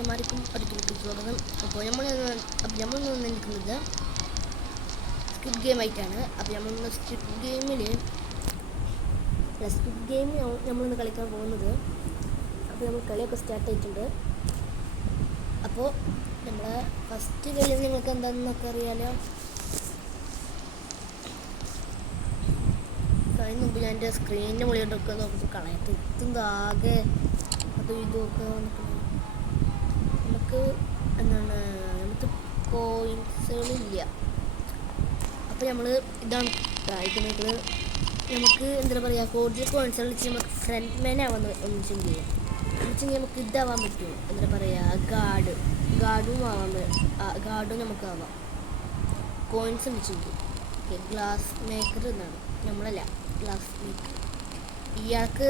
എല്ലാവർക്കും അടുത്തേക്ക് സ്വാഗതം. അപ്പോൾ നമ്മൾ നിൽക്കുന്നത് സ്ക്വിഡ് ഗെയിം ആയിട്ടാണ്. അപ്പോൾ നമ്മൾ സ്ക്വിഡ് ഗെയിം നമ്മളിന്ന് കളിക്കാൻ പോകുന്നത്. അപ്പോൾ നമ്മൾ കളിയൊക്കെ സ്റ്റാർട്ട് ആയിട്ടുണ്ട്. അപ്പോൾ നമ്മളെ ഫസ്റ്റ് കളി നിങ്ങൾക്ക് എന്താണെന്നൊക്കെ അറിയാലോ. അതിന് മുമ്പ് ഞാൻ എൻ്റെ സ്ക്രീനിൻ്റെ മുകളിലോട്ടൊക്കെ നോക്കുമ്പോൾ കളയത്ത് ഇതാകെ അതും ഇതൊക്കെ നമുക്ക് എന്താണ് നമുക്ക് കോയിൻസുകളില്ല. അപ്പോൾ നമ്മൾ ഇതാണ് കാണിക്കുന്നത്. നമുക്ക് എന്താ പറയുക, കൂടുതൽ കോയിൻസുകൾ വെച്ച് നമുക്ക് ഫ്രണ്ട് മാൻ ആവാൻ ഒന്നിച്ചെങ്കിൽ നമുക്ക് ഇതാവാൻ പറ്റും. എന്താ പറയുക, ഗാർഡും നമുക്കാവാം. കോയിൻസ് വെച്ചെങ്കിൽ ഗ്ലാസ് മേക്കർ എന്നാണ്, നമ്മളല്ല ഗ്ലാസ് മേക്കർ. ഇയാൾക്ക്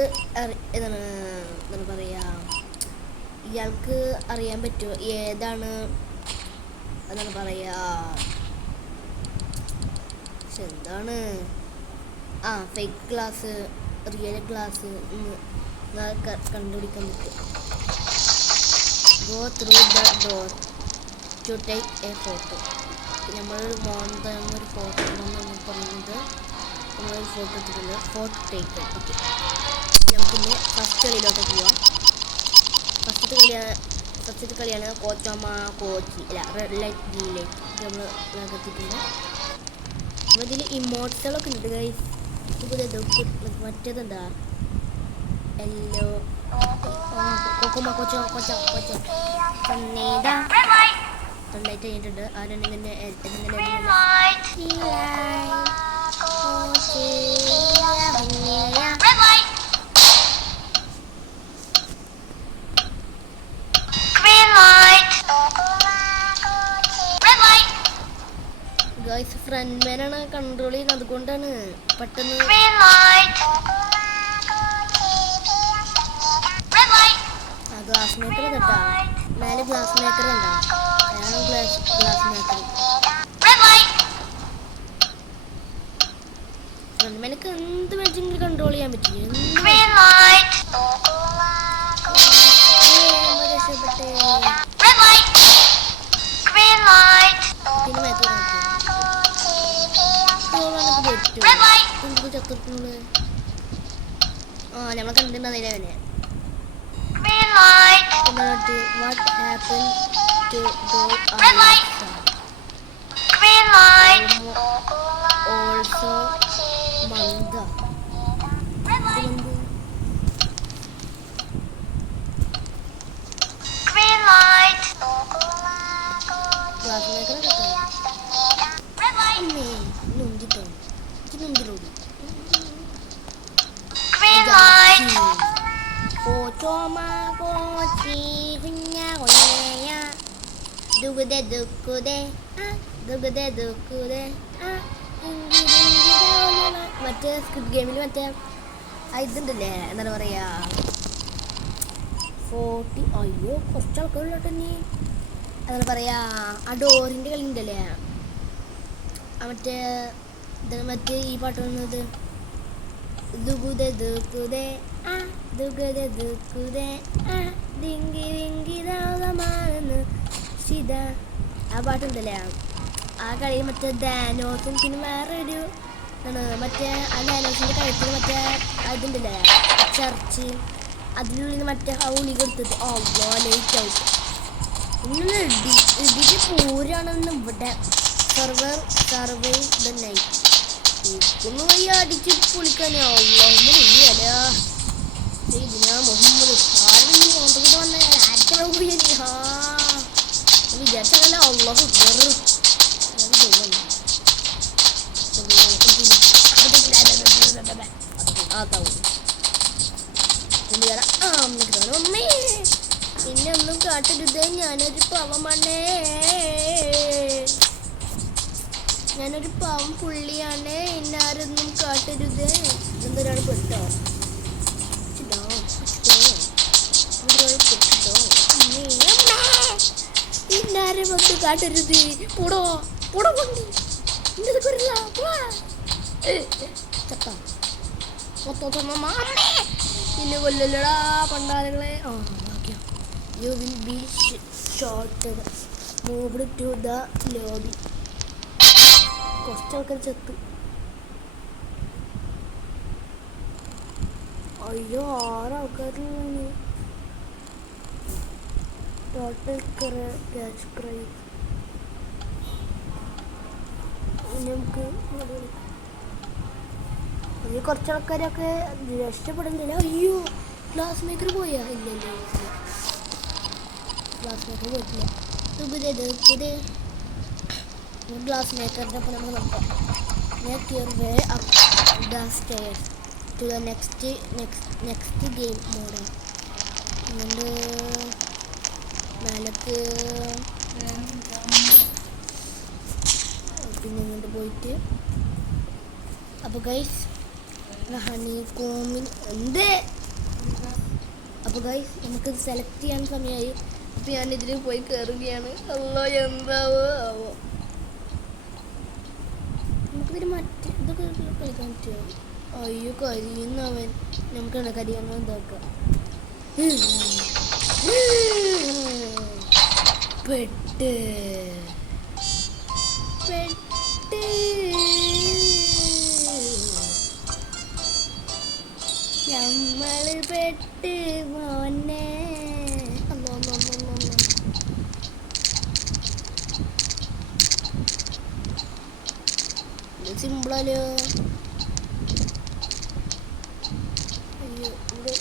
എന്താണ് പറയുക, ഇയാൾക്ക് അറിയാൻ പറ്റുമോ ഏതാണ് എന്താണ് പറയുക, എന്താണ് ഫേക്ക് ഗ്ലാസ് റിയൽ ഗ്ലാസ് കണ്ടുപിടിക്കാൻ പറ്റും. Go through the door to take a photo. നമ്മളൊരു ഒരു ഫോട്ടോ എന്നാണ് പറയുന്നത്. നമ്മളൊരു ഫോട്ടോ എടുത്തിട്ടുണ്ട്. Photo take. ഓക്കെ, നമുക്കിന്ന് ഫസ്റ്റ് കളിയിലോട്ട് പോവാം. ഫസ്റ്റത്തെ കളിയാണ് കോച്ചോമ കോച്ചി റെഡ് ലൈറ്റ് ഗ്രീൻ ലൈറ്റ്. നമ്മൾ എത്തിയിട്ടുണ്ട്. അപ്പോൾ ഇതിൽ ഇമോട്ട്സുകളൊക്കെ ഉണ്ട് ഗൈസ്. മറ്റേതെന്താ എല്ലോ കൊക്കോമ കൊച്ചോ റെഡ് കഴിഞ്ഞിട്ടുണ്ട്. ആരെന്നെ ഗൈസ് ഫ്രണ്ട് മാനാണ് കൺട്രോൾ ചെയ്യുന്നത്, അതുകൊണ്ടാണ് പെട്ടെന്ന്. ഗ്ലാസ് മേക്കർ കേട്ടാ, മേലെ ഗ്ലാസ് മേക്കർ ഉണ്ടോ? അയാളാണ് ഗ്ലാസ് മേക്കർ. ഫ്രണ്ട് മാനക്ക് എന്ത് വെച്ചെങ്കിലും കൺട്രോൾ ചെയ്യാൻ പറ്റില്ല. നമ്മളെ കണ്ടിട്ടുണ്ടെന്നില്ല അവനെ. What happened to also Manga? Green light. മറ്റേ സ്ക്വിഡ് ഗെയിമിൽ മറ്റേ ഇതുണ്ടല്ലേ, എന്താണ് പറയുക, 40. അയ്യോ കുറച്ച് ആൾക്കാരുള്ളോട്ടെ. നീ എന്താണ് പറയുക, ആ ഡോറിൻ്റെ കളി ഉണ്ടല്ലേ, മറ്റേ ഈ പാട്ട് വന്നത് ആ പാട്ടുണ്ടല്ലേ. ആ കളി മറ്റേ ഡാനോസും പിന്നെ വേറൊരു മറ്റേ ആ ഡാനോസിൻ്റെ കഴുത്തിൽ മറ്റേ അതുണ്ടല്ലേ ചർച്ച്, അതിനുള്ളിൽ മറ്റേ ഉളിക എടുത്തത്. ലേറ്റ് ഔട്ട് ഇങ്ങനെ ഇടിച്ച് പൂരാണെന്ന് ഇവിടെ സർവൈവ് ദ നൈറ്റ്. ഒന്ന് പോയി അടിച്ച് പൊളിക്കാനേ ഇതിനാ മുഹമ്മദ് കൊണ്ടിട്ട് വന്ന വിചാരിച്ചല്ല. അള്ളാഹു പിന്നെ ഒന്നും കാട്ടരുത്, ഞാനൊരു പാവമാണേ, ഞാനൊരു പാവം പുള്ളിയാണ്, എന്നാരൊന്നും കാട്ടരുത്. എന്തൊരാൾ പെട്ടോ ഇന്നാരും ഒന്നും കാട്ടരുത്. പൂടോ പൂടോ കൊണ്ട് ചത്ത മൊത്തം ഇന്ന് കൊല്ലല്ലടാ പണ്ടാരങ്ങളെ. You will be shorted. Moved to the lobby. കുറച്ച് ആൾക്കാർ ചെത്ത്. അയ്യോ 6 ആൾക്കാരിലാണ്. ടോട്ടൽ ക്യാഷ് പ്രൈസ് നമുക്ക് അതിൽ കുറച്ച് ആൾക്കാരൊക്കെ രക്ഷപ്പെടുന്നില്ല. അയ്യോ ഗ്ലാസ് മേക്കർ പോയാ? ഇല്ല ഇല്ല ഗ്ലാസ് മേക്കർ പോയിട്ടില്ല. ഗ്ലാസ് മേക്കറിൻ്റെ ഒപ്പം നമുക്ക് നോക്കാം. Make your way up the stairs to the next game mode. അതുകൊണ്ട് മേലേക്ക് പിന്നെ ഇങ്ങോട്ട് പോയിട്ട് അപ്പോൾ ഗൈസ് ഹണി കോമിൻ എന്ത് അപ്പോൾ ഗൈസ് നമുക്കിത് സെലക്ട് ചെയ്യാൻ സമയമായി. അപ്പോൾ ഞാനിതിൽ പോയി കയറുകയാണ്. അല്ലോ എന്താവോ ആവോ. നമുക്കിതിൽ മറ്റേ ഇതൊക്കെ കളിക്കാൻ പറ്റുമോ? അയ്യോ കരിയുന്നവൻ. നമുക്കാണ് കരിയാൻ എന്താക്കാം. പെട്ട് ഞമ്മള് പെട്ട് മോനെ. സിമ്പിളല്ലോ. അയ്യോ ഇവിടെ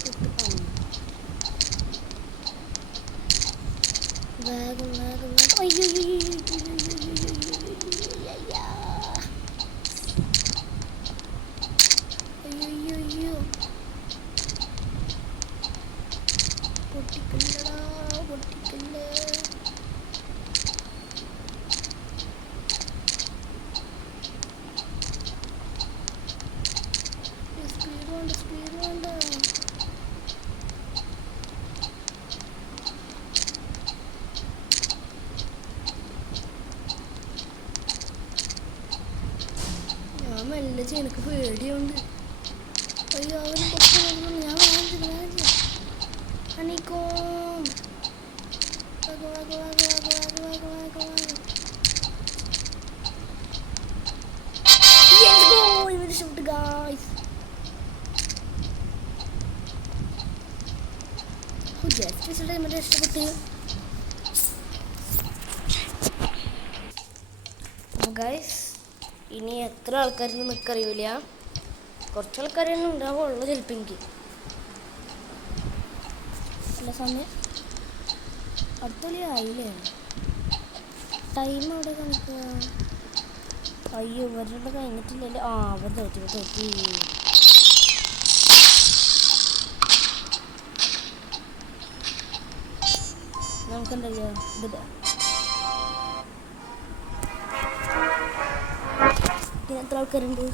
വേഗം വേഗം വേഗം. അയ്യോ അയ്യോ പൊട്ടിക്കല്ലടാ പൊട്ടിക്കല്ല. സ്പീഡ് വേണ്ട. ഞാൻ മെല്ലെ എനിക്ക് പേടിയുണ്ട്. അയ്യോ അവന് കുറച്ച് ഞാൻ വാങ്ങിച്ചില്ല. ഹണിക്കോം ഇഷ്ടപ്പെട്ട്. ഗൈസ് ഇനി എത്ര ആൾക്കാരെന്ന് നിൽക്കറിയില്ല. കുറച്ച് ആൾക്കാരൊന്നും ഉണ്ടാവുള്ളൂ ചിലപ്പോൾ. എനിക്ക് നല്ല സമയം അടുത്തൊളി ആയില്ലേ? ടൈം അവിടെ കാണിക്കുക. അയ്യോ ഇവരുടെ കഴിഞ്ഞിട്ടില്ലല്ലോ. ആ അവർ തോറ്റി. നമുക്കെന്താ ഇത് എത്ര ആൾക്കാരുണ്ട്?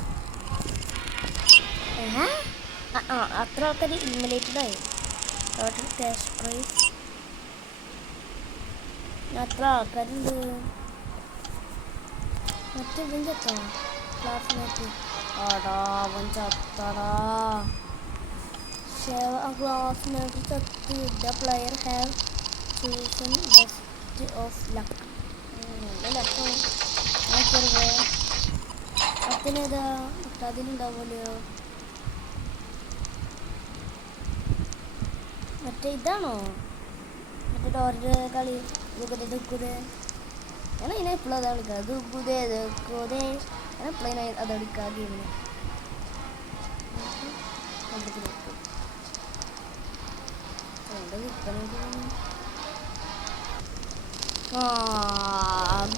അത്ര ആൾക്കാർ ഇൻവലേറ്റഡായി. ടോട്ടൽ ക്യാഷ് പ്രൈസ് അത്ര ആൾക്കാരുണ്ട്. മറ്റേ ഇവൻ ചത്താ ക്ലാസ്സിലേക്ക്. ആടാ അവൻ ചത്തടാ. ക്ലാസ്സിലേക്ക് ചത്ത്. The player have chosen best of luck. നല്ല ലക്കാവും. പത്തിനേതാ അതിലുണ്ടാവുമല്ലോ. മറ്റേ ഇതാണോ മറ്റേ ഡോറിൻ്റെ കളി? ദുഃഖുതേ ഞാൻ ഇതിനെ എപ്പോഴും അതാണ് കളിക്കുക. ദുഃഖുതേ ഞാൻ എപ്പോഴും അത് കളിക്കുക ഗെയിമിന്.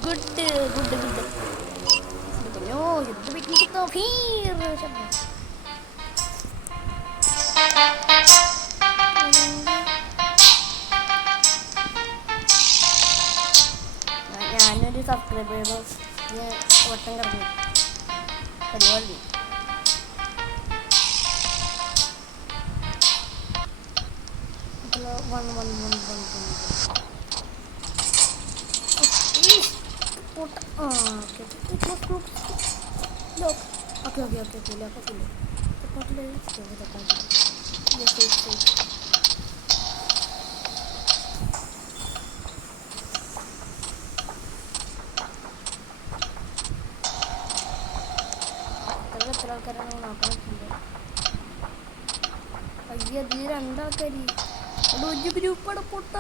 ഗുഡ് ഇത് പിക്നിക്ക് ശബ്ദം. ഞാനൊരു സബ്സ്ക്രൈബർ വട്ടം കിടന്നു പരിപാടി. ആൾക്കാരാണോ നോക്കാൻ പറ്റില്ല. അയ്യ അതിൽ 2 ആൾക്കാർ അത് ഒരു ഗ്രൂപ്പാണ് പൊട്ട.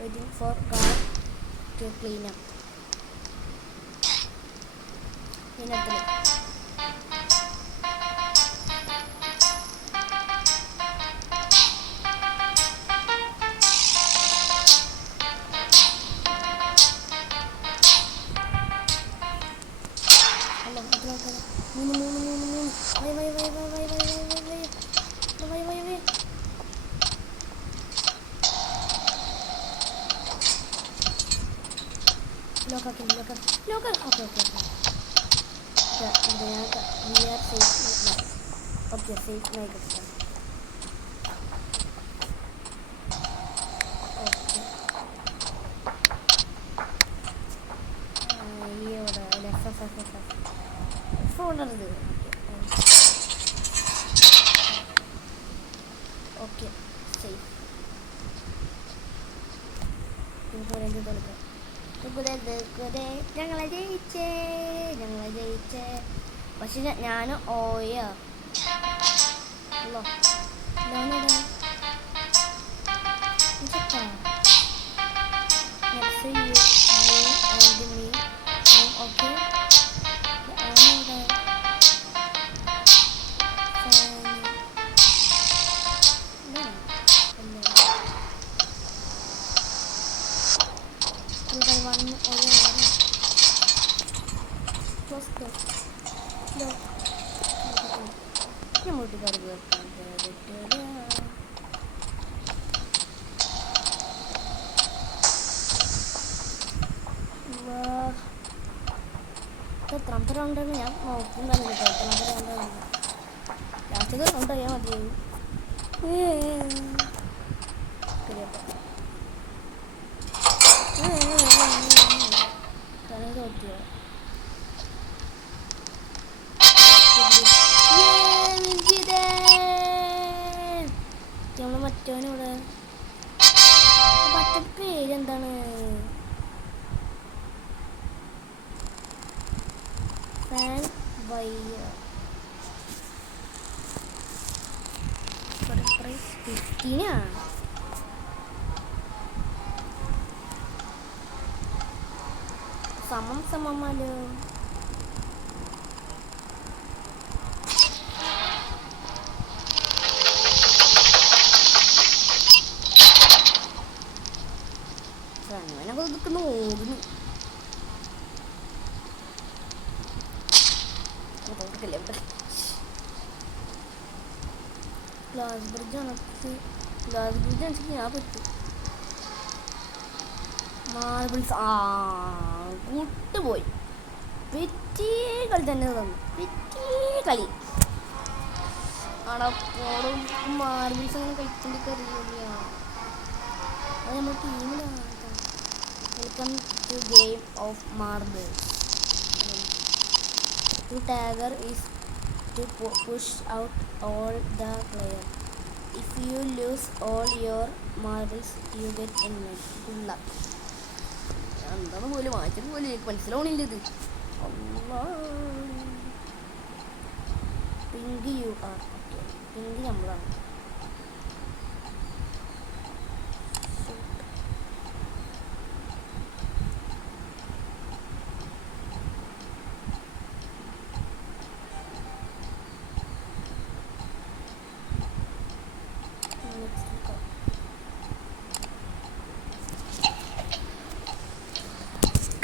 Waiting for guard to clean up. Look. Okay. We are safe now. Okay, safe now. Okay. Phone is there. Okay, safe. ഞങ്ങളെ ജയിച്ചേ പക്ഷെ ഞാൻ ഓയ എത്രാമത്തെ റൗണ്ടാണ് ഞാൻ നോക്കുന്നുണ്ടല്ലോ. എത്രാമത്തെ റൗണ്ടാണ് ലാസ്റ്റത് റൗണ്ട് ചെയ്യാൻ മതിയാവും. നമ്മള് മറ്റവനിവിടെ മറ്റേ പേരെന്താണ്? ഫാൻ വയ്യ 15 സമമല്ലോ. ഫ്രണ്ട്മാനൊക്കെ നിൽക്കുന്നു ഓടുന്നു. ഗ്ലാസ് ബ്രിഡ്ജ് അനക്ക് ഞാൻ പറ്റും. മാർബിൾസ് കൂട്ടുപോയി. പെറ്റി കളി തന്നെ തന്നു. പെറ്റി കളി അടപ്പോടും മാർബിൾസ് അങ്ങനെ കളിക്കേണ്ടി കറിയില്ല. അത് നമ്മുടെ ടീമിലാണ്. Welcome to game of marbles. The tagger is to push out all the players. If you lose all your marbles, you get eliminated. Good luck. എന്താന്ന് പോലും വായിച്ചത് പോലും എനിക്ക് മനസ്സിലാവണില്ല ഇത്. Pinky you are. Okay, Pinky നമ്മളാണ്.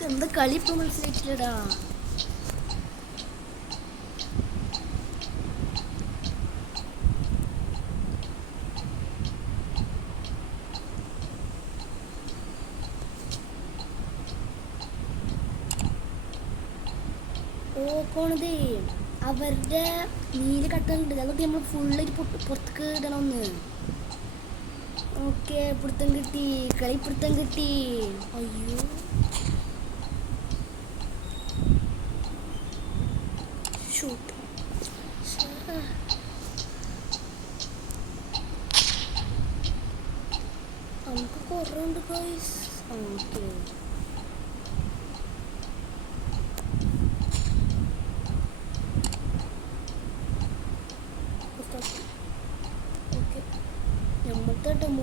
എന്താ കളി ഇപ്പൊ മനസ്സിലായിട്ടില്ലടാ. ഓക്കോണത് അവരുടെ നീല കട്ടുന്നുണ്ട്. അതൊക്കെ നമ്മൾ ഫുള്ള് പുറത്തേക്ക് ഇടണമെന്ന്. ഓക്കെ, പിടുത്തം കിട്ടി, കളി പിടുത്തം കിട്ടി. അയ്യോ ഷൂട്ട്. കുറവുണ്ട് ഗൈസ്. ഓക്കെ ഓക്കെ നമ്മൾത്തെ 3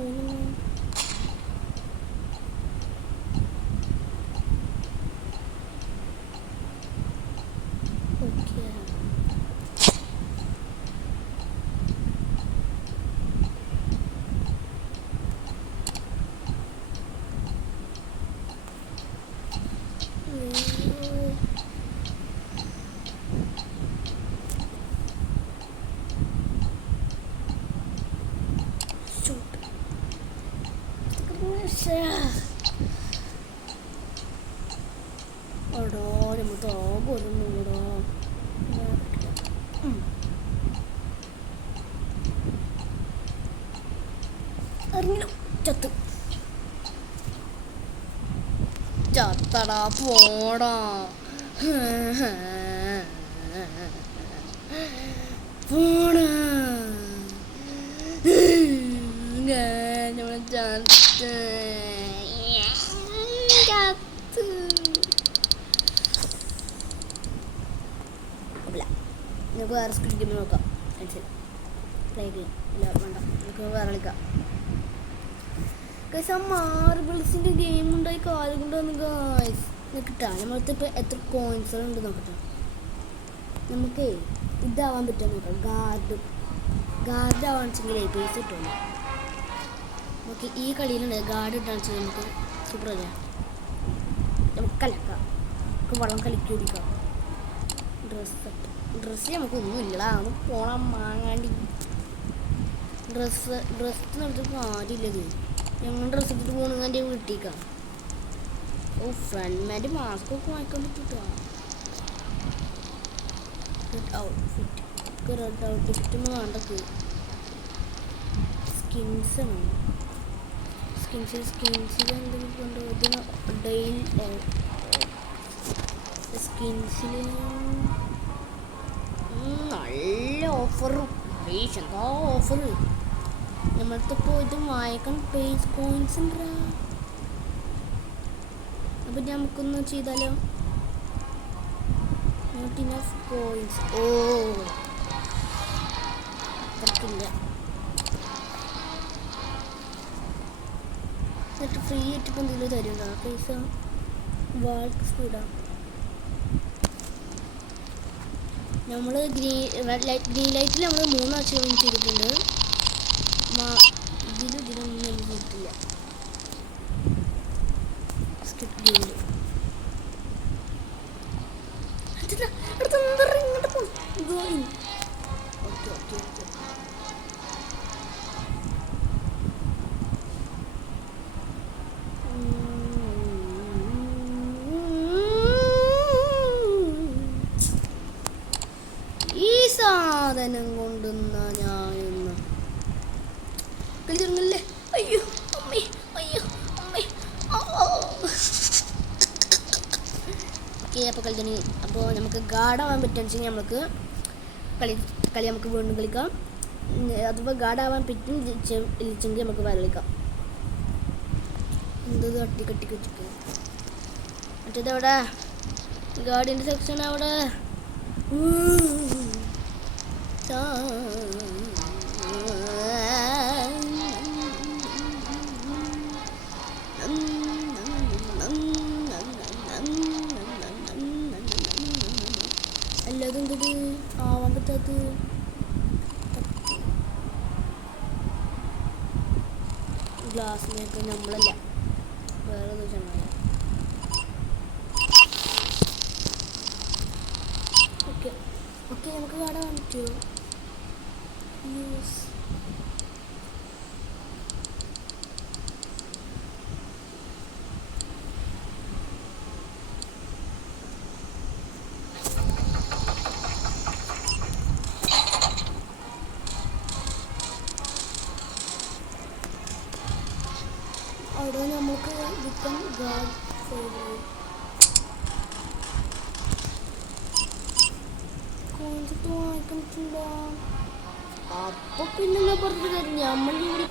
ഓക്കെ എടോ നമ്മൾ തോന്നൂടോ അറിഞ്ഞു ചത്ത് ചത്തടാ പോടാ പോടാ നമ്മൾ ചത്ത് ചത്ത് നമുക്ക് വേറെ സ്കിൽ ഗെയിം നോക്കാം. പ്ലേ ഗെയിം ഇല്ല വേണ്ട, നമുക്ക് വേറെ കളിക്കാം. ഗൈസ് ആ മാർബിൾസിൻ്റെ ഗെയിം ഉണ്ടായി കാലം കൊണ്ട് വന്ന് ഗൈസ് നോക്കട്ടെ. നമ്മളത്തെ ഇപ്പോൾ എത്ര കോയിൻസുകളുണ്ട് നോക്കട്ടെ. നമുക്ക് ഇതാവാൻ പറ്റുമോ നോക്കാം. ഗാർഡ് ആവാണെച്ചെങ്കിലേ പൈസ കിട്ടുമല്ലോ. നമുക്ക് ഈ കളിയിലുണ്ട് ഗാർഡ് ഇട്ടാണെന്ന് വെച്ചാൽ നമുക്ക് സൂപ്പർ അല്ലേ. നമുക്ക് കലക്കാം, നമുക്ക് വള്ളം കളിക്കി ഓടിക്കാം. ഡ്രസ്സ് നമുക്കൊന്നും ഇല്ലടാ, നമുക്ക് പോണം വാങ്ങാണ്ടി. ഡ്രസ്സ് നടത്തിട്ട് കാര്യമില്ലത്. ഞങ്ങൾ ഡ്രസ്സ് ഇട്ടിട്ട് പോകണമെങ്കിൽ എൻ്റെ വീട്ടിലേക്കാം. ഓ ഫ്രണ്ട്മാൻ്റെ മാസ്ക് ഒക്കെ വാങ്ങിക്കാൻ പറ്റൂട്ടാ. റെഡ് ഔട്ട്ഫിറ്റ് ഒന്നും വേണ്ടത്. സ്കിൻസാണ്. സ്കിൻസിൽ എന്തെങ്കിലും കൊണ്ട് ഇതിന് ഡെയിലി സ്കിൻസിൽ നല്ല ഓഫറും. എന്താ ഓഫർ നമ്മളത്തെ ഇപ്പോൾ ഇത് വായിക്കാൻ പേസ് കോയിൻസ് ഉണ്ടാ. അപ്പം നമുക്കൊന്ന് ചെയ്താലോ. Not enough coins. ഓ അത്രക്കില്ല. എന്നിട്ട് ഫ്രീ ആയിട്ട് ഇപ്പം എന്തെങ്കിലും തരുന്നുണ്ടോ പൈസ? വാൾക്ക് സ്പീഡാ. നമ്മൾ ഗ്രീൻ ലൈറ്റിൽ നമ്മൾ 3 അച്ചീവ്മെൻറ്റ് ചെയ്തിട്ടുണ്ട്. ഇതിലൊന്നും എനിക്ക് ചെയ്തിട്ടില്ല. സ്കിപ്പ് ഗെയിമിൽ ഈ സാധനം കൊണ്ടുവന്ന ഞാനൊന്ന് കളിച്ചിറങ്ങല്ലേ. അയ്യോ അമ്മേ, അയ്യോ അമ്മേ. ഓക്കെ അപ്പോൾ കളിക്കണി. അപ്പോൾ നമുക്ക് ഗാർഡാവാൻ പറ്റുകയാണെന്ന് നമുക്ക് കളി നമുക്ക് വീണ്ടും കളിക്കാം. അതിപ്പോൾ ഗാർഡാവാൻ പറ്റും ഇല്ലെങ്കിൽ നമുക്ക് വേറെ കളിക്കാം. എന്തത് കട്ടി വെച്ചിട്ട് മറ്റേത് അവിടെ ഗാർഡിൻ്റെ സെക്ഷൻ അവിടെ. അല്ലാതെ എന്തത് ആവാൻ പറ്റാത്ത ഗ്ലാസ്സിലേക്ക് നമ്മളല്ല വേറെ ഒന്നും ചങ്ങായി. ഓക്കെ നമുക്ക് കാണാൻ പറ്റുമോ? യൂസ് അവിടെ നമുക്ക് വിൽക്കാൻ ഗാർഡ് കോൺസെപ്റ്റ് വാങ്ങിക്കാൻ പറ്റില്ല. അപ്പൊ പിന്നെ പറഞ്ഞത് നമ്മൾ ഇവിടെ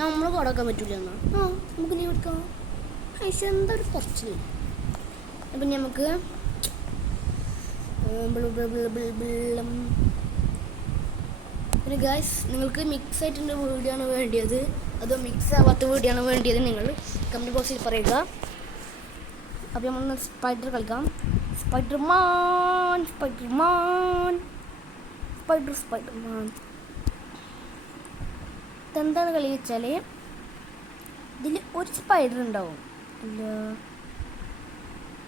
നമ്മൾ കൊടുക്കാൻ പറ്റില്ല എന്നാൽ നമുക്ക് ലീവ് എടുക്കാം. പക്ഷെ എന്താ ഒരു കുറച്ചില്ല. അപ്പം നമുക്ക് പിന്നെ ഗായ്സ്, നിങ്ങൾക്ക് മിക്സ് ആയിട്ടുള്ള വീഡിയോ ആണ് വേണ്ടിയത് അതോ മിക്സ് ആവാത്ത വീഡിയോ ആണ് വേണ്ടിയത് നിങ്ങൾ കമൻറ്റ് ബോക്സിൽ പറയുക. അപ്പോൾ നമ്മൾ സ്പൈഡർ കളിക്കാം. സ്പൈഡർമാൻ ഇതെന്താണ് കളി വെച്ചാൽ ഇതിൽ ഒരു സ്പൈഡർ ഉണ്ടാവും.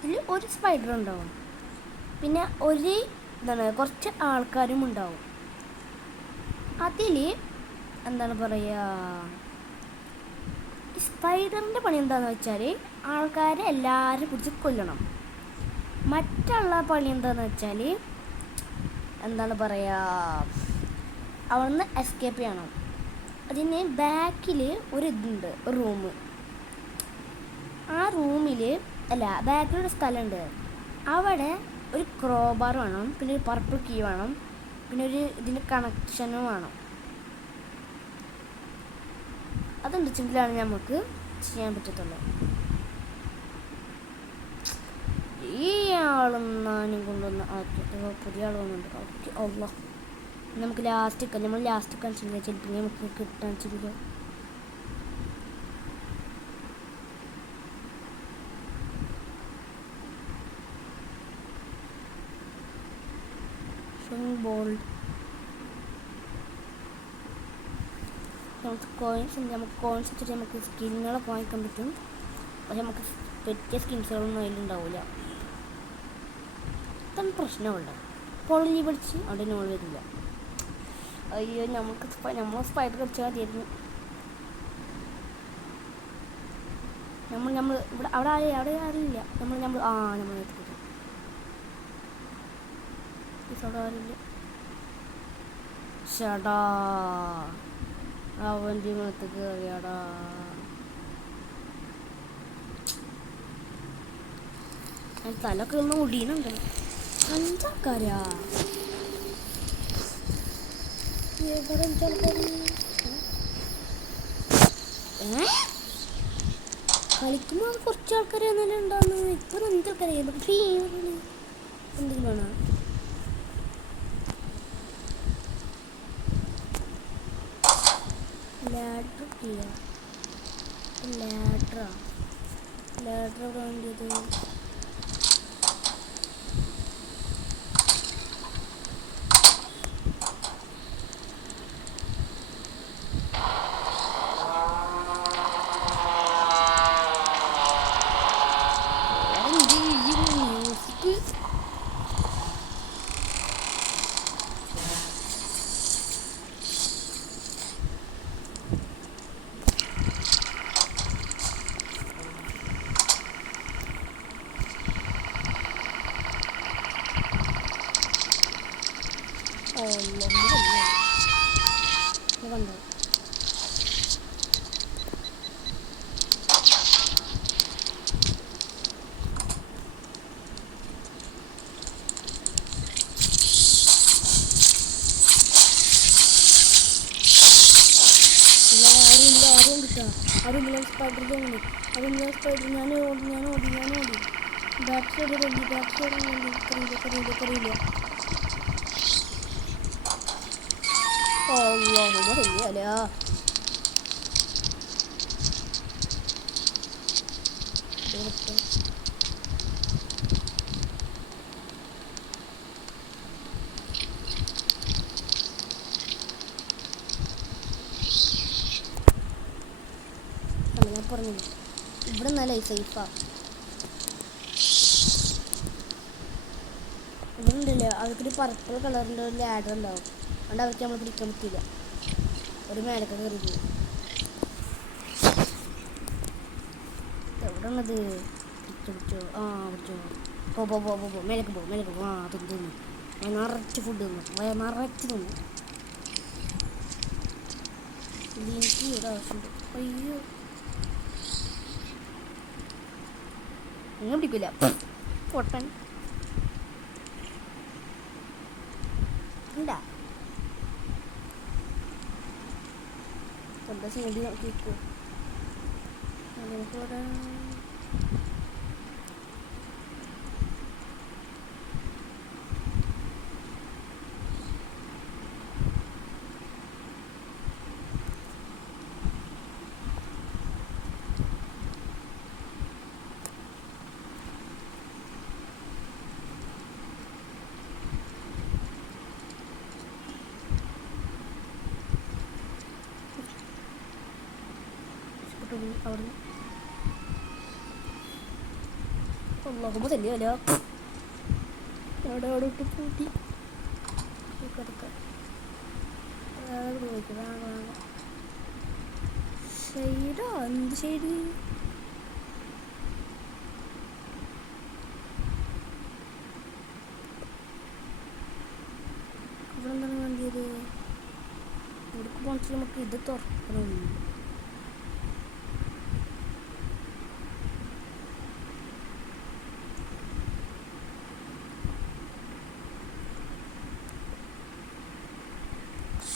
പിന്നെ കുറച്ച് ആൾക്കാരും ഉണ്ടാവും. അതിൽ എന്താണ് പറയുക, സ്പൈഡറിൻ്റെ പണി എന്താണെന്ന് വെച്ചാൽ ആൾക്കാരെ എല്ലാവരും പിടിച്ച് കൊല്ലണം. മറ്റുള്ള പണി എന്താണെന്ന് വെച്ചാൽ എന്താണ് പറയുക, അവിടുന്ന് എസ്കേപ്പ് ചെയ്യണം. അതിന് ബാക്കിൽ ഒരു റൂം. ആ റൂമിൽ ബാക്കിലൊരു സ്ഥലമുണ്ട്. അവിടെ ഒരു ക്രോബാർ വേണം, പിന്നെ ഒരു പർപ്പിൾ കീ വേണം, പിന്നെ ഇതിൻ്റെ കണക്ഷനും വേണം. അതെന്തെങ്കിലാണ് നമുക്ക് ചെയ്യാൻ പറ്റത്തുള്ളൂ. ഈ ആളൊന്നും കൊണ്ടുവന്ന് പുതിയ ആൾ വന്നുണ്ട്. ഓക്കെ, അല്ല നമുക്ക് നമ്മൾ ലാസ്റ്റ് കളിച്ചില്ല, ചിലപ്പോൾ നമുക്ക് കിട്ടാൻ ചില്ല. ബോൾഡ് നമുക്ക് കോയിൻസ് വെച്ചിട്ട് നമുക്ക് സ്കിന്നുകളൊക്കെ വാങ്ങിക്കാൻ പറ്റും. പക്ഷെ നമുക്ക് പറ്റിയ സ്കിൻസുകളൊന്നും അതിലുണ്ടാവില്ല. ഇതാണ് പ്രശ്നമുണ്ട്. പൊള്ളി പഠിച്ച് അവിടെ നോൾ വരില്ല. അയ്യോ, നമ്മൾ സ്പൈഡർ കളിച്ചാൽ മതിയായിരുന്നു. നമ്മൾ ഇവിടെ അവിടെ ആരില്ല. നമ്മൾ ആരില്ല. ഷടാ, അവൻ്റെ മുഖത്ത് കയറിയാടാ. തലൊക്കെ ഒന്ന് ഒടിയുന്നുണ്ട്. അഞ്ചാക്കാരാ കളിക്കുമ്പോൾ കുറച്ച് ആൾക്കാർ എന്നാലും ഉണ്ടാകുന്നത്. ഇപ്പം എന്തൊക്കെ എന്തെങ്കിലും വേണം. ലാഡർ വേണ്ടിയത് കണ്ടോ. ആരും സ്പൈഡർ ഞാൻ ഓടി ബാക്ക് സൈഡ് കറിയില്ല. അറിയില്ല. ഞാൻ പറഞ്ഞില്ല, ഇവിടെ നല്ല സേഫാ. ഇവിടെ ഉണ്ടല്ലോ അവർക്കൊരു പർപ്പിൾ കളറിൻ്റെ ഒരു ലാഡർ ഉണ്ടാവും. അതുകൊണ്ട് അവർക്ക് നമ്മൾ പിടിക്കാൻ പറ്റില്ല. ഒരു മേലൊക്കെ കയറി പോകും. എവിടെ ഉള്ളത്? പിടിച്ചോ. പോ മേലേക്ക് പോ. തിന്നു. നിറച്ച് ഫുഡ് തിന്നു. നിറച്ച് തിന്നു. എനിക്ക് ഒരു ആവശ്യമുണ്ട്. അയ്യോ, ഒന്നും പിടിക്കില്ല. പൊട്ടൻ ഉണ്ടാ. എന്താ ചെയ്യേണ്ടി നോക്കിക്കോ. അതേപോലെ അവിടുന്ന് നോക്കുമ്പോൾ തന്നെയല്ല അവിടെ അവിടെ ഇട്ട് പൂട്ടി കിടക്കാം. ഷെയ്ഡോ എന്ത് ഷെയ്ഡ്? ഇവിടെ എന്താണ് വേണ്ടിയത്? ഇവിടേക്ക് പോകണമെങ്കിൽ നമുക്ക് ഇത് തുറക്കണം.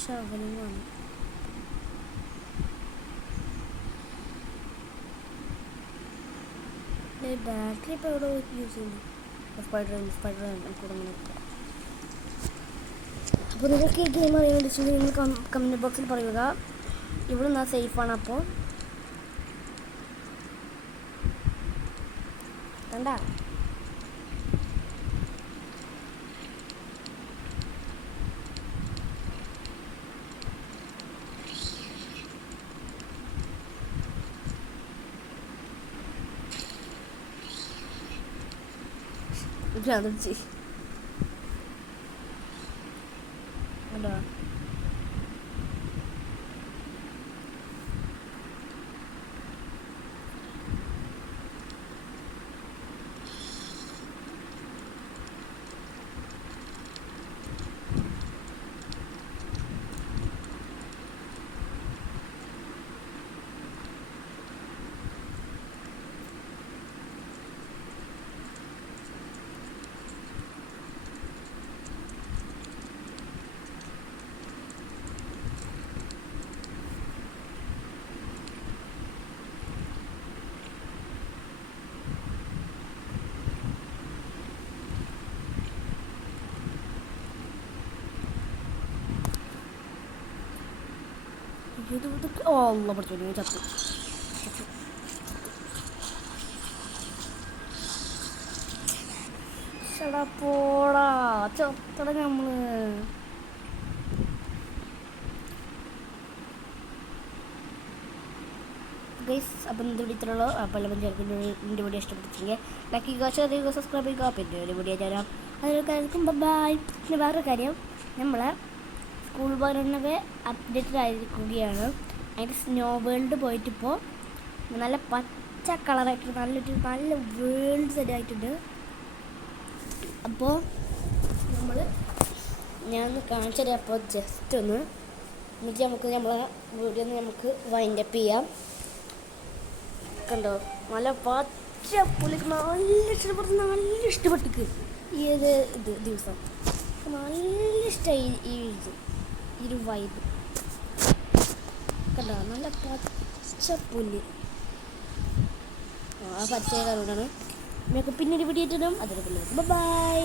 ശകലമാണ് ബാറ്ററി ഇപ്പോൾ എവിടെ യൂസ് ചെയ്യുന്നു? സ്പൈഡർ നമുക്കിവിടെ അങ്ങനെ വെക്കാം. അപ്പോൾ നിങ്ങൾക്ക് ഈ ഗെയിം അറിയാൻ വേണ്ടിയിട്ടുണ്ടെങ്കിൽ നിങ്ങൾ കമൻറ്റ് ബോക്സിൽ പറയുക. ഇവിടെ നിന്നാൽ സേഫാണ്. അപ്പോൾ കണ്ട ഭ്രാന്തിച്ച് അതാ ഇതൊക്കെ ഓള്ള പഠിച്ചു ചത്തു. ചടാ പോടാ ചത്തട നമ്മള്. ഗൈസ് അപ്പം ഇന്ന് വീഡിയോത്തിലുള്ള പല പഞ്ചായത്തിൻ്റെ വീഡിയോ ഇഷ്ടപ്പെട്ടിട്ടുണ്ടെങ്കിൽ ലൈക്ക് ചെയ്യുക, ഷെയർ ചെയ്യുക, സബ്സ്ക്രൈബ് ചെയ്യുക. പിന്നെ ഒരു വീഡിയോ തരാം. അതൊരു കാര്യം ബൈ. പിന്നെ വേറൊരു കാര്യം, നമ്മളെ സ്കൂൾ ഭരണവേ അപ്ഡേറ്റഡ് ആയിരിക്കുകയാണ്. അതിൻ്റെ സ്നോ വേൾഡ് പോയിട്ടിപ്പോൾ നല്ല പച്ച കളറായിട്ട് നല്ല വേൾഡ് സെറ്റ് ആയിട്ടുണ്ട്. അപ്പോൾ ഞാനൊന്ന് കാണിച്ചു തരാം. അപ്പോൾ ജസ്റ്റ് ഒന്ന് എന്നിട്ട് നമ്മളെ വീഡിയോ നമുക്ക് വൈൻഡപ്പ് ചെയ്യാം. കണ്ടോ നല്ല പച്ച പുലി നല്ല ഇഷ്ടപ്പെട്ടിക്ക് ഈ ഇത് ദിവസം നല്ല ഇഷ്ടമായി ഈ ഒരു വൈബ്. കണ്ടോ നല്ല പച്ച പുല്ല്. ആ പച്ച കറുകൊണ്ടാണ്. നമുക്ക് പിന്നൊരു വീഡിയോ ഇട്ടിടും. അതിൽ ബൈ.